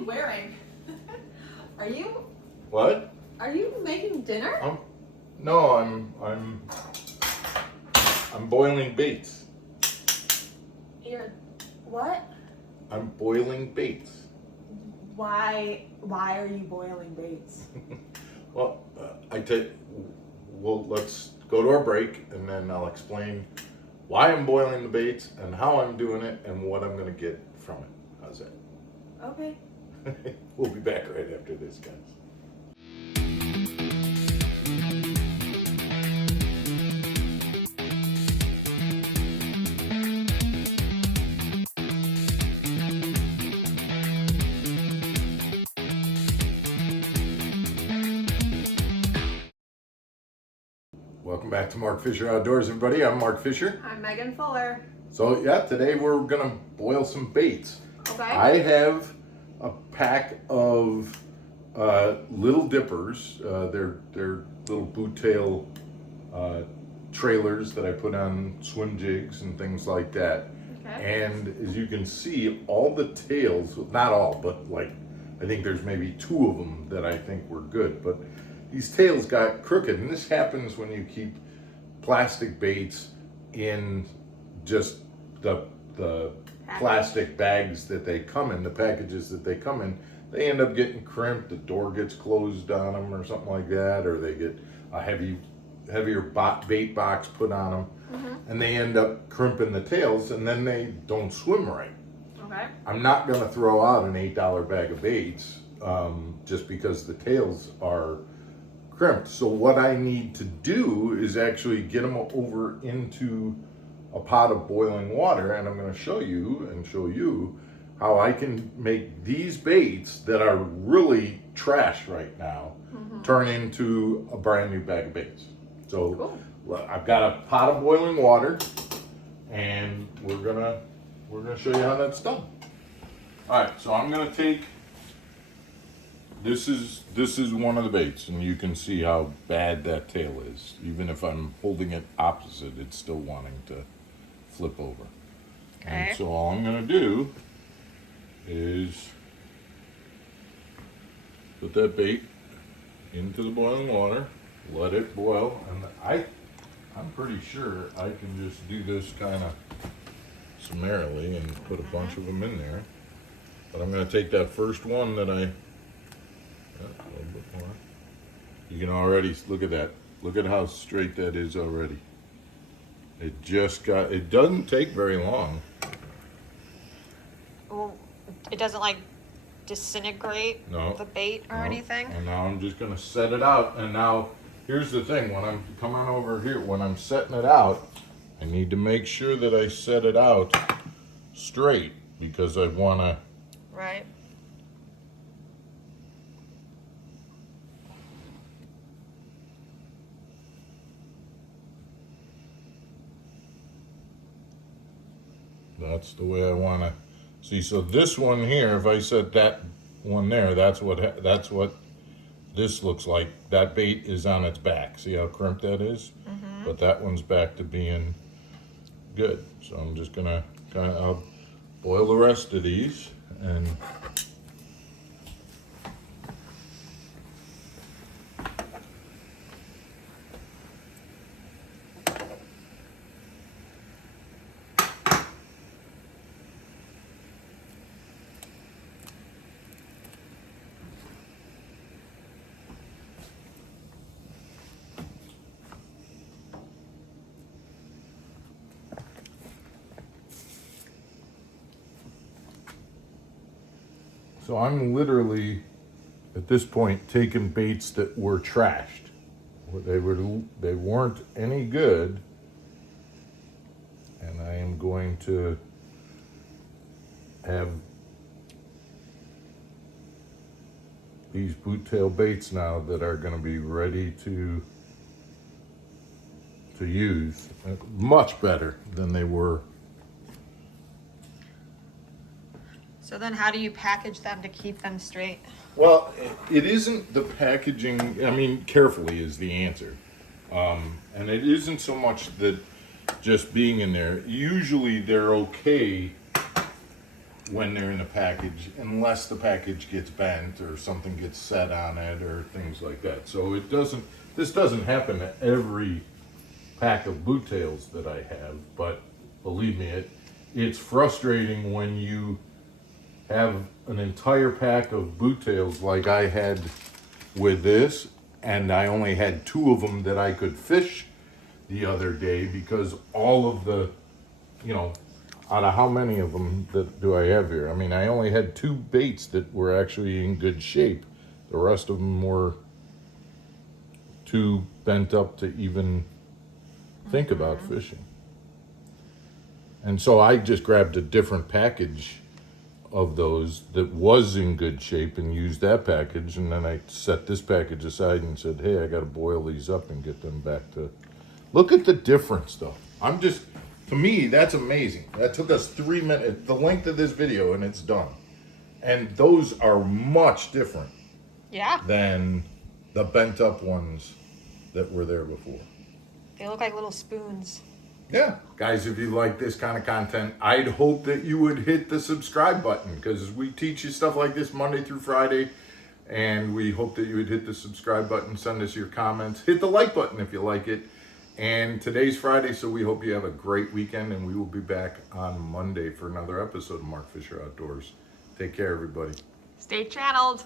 you wearing? Are you? What? Are you making dinner? No, I'm boiling baits. You're what? I'm boiling baits. Why are you boiling baits? Well, well, let's go to our break, and then I'll explain why I'm boiling the baits and how I'm doing it and what I'm going to get from it. How's that? Okay. We'll be back right after this, guys. Welcome back to Mark Fisher Outdoors, everybody. I'm Mark Fisher. I'm Megan Fuller. So yeah, today we're gonna boil some baits. Okay. I have a pack of little dippers. They're little boot tail trailers that I put on swim jigs and things like that. Okay. And as you can see, all the tails, not all, but like I think there's maybe 2 of them that I think were good, but these tails got crooked, and this happens when you keep plastic baits in just the plastic bags that they come in, the packages that they come in. They end up getting crimped, the door gets closed on them or something like that, or they get a heavier bait box put on them, and they end up crimping the tails, and then they don't swim right. Okay. I'm not going to throw out an $8 bag of baits just because the tails are crimped. So what I need to do is actually get them over into a pot of boiling water, and I'm going to show you how I can make these baits that are really trash right now turn into a brand new bag of baits. So cool. I've got a pot of boiling water, and we're gonna show you how that's done. All right, so I'm gonna take. This is one of the baits, and you can see how bad that tail is. Even if I'm holding it opposite, it's still wanting to flip over. Okay. And so all I'm gonna do is put that bait into the boiling water, let it boil, and I'm pretty sure I can just do this kind of summarily and put a bunch of them in there. But I'm gonna take that first one that a little bit more. You can already look at that. Look at how straight that is already. It doesn't take very long. Well, it doesn't like disintegrate the bait or anything. And now I'm just gonna set it out. And now here's the thing, when I'm coming over here, when I'm setting it out, I need to make sure that I set it out straight because I wanna. Right. That's the way I want to see. So this one here, if I set that one there, that's what this looks like. That bait is on its back. See how crimped that is? But that one's back to being good. So I'm just gonna I'll boil the rest of these and. So I'm literally, at this point, taking baits that were trashed. They weren't any good, and I am going to have these boot tail baits now that are going to be ready to use. Much better than they were. So then how do you package them to keep them straight? Well, it isn't the packaging. I mean, carefully is the answer. And it isn't so much that just being in there. Usually they're okay when they're in a package, unless the package gets bent or something gets set on it or things like that. So this doesn't happen to every pack of boot tails that I have, but believe me, it's frustrating when you have an entire pack of boot tails like I had with this, and I only had 2 of them that I could fish the other day because all of the, out of how many of them do I have here? I mean, I only had 2 baits that were actually in good shape. The rest of them were too bent up to even think about fishing. And so I just grabbed a different package of those that was in good shape and used that package, and then I set this package aside and said, hey, I got to boil these up and get them back to... Look at the difference, though. To me, that's amazing. That took us 3 minutes, the length of this video, and it's done. And those are much different than the bent up ones that were there before. They look like little spoons. Yeah. Guys, if you like this kind of content, I'd hope that you would hit the subscribe button, because we teach you stuff like this Monday through Friday, and we hope that you would hit the subscribe button, send us your comments, hit the like button if you like it. And today's Friday, so we hope you have a great weekend, and we will be back on Monday for another episode of Mark Fisher Outdoors. Take care, everybody. Stay channeled.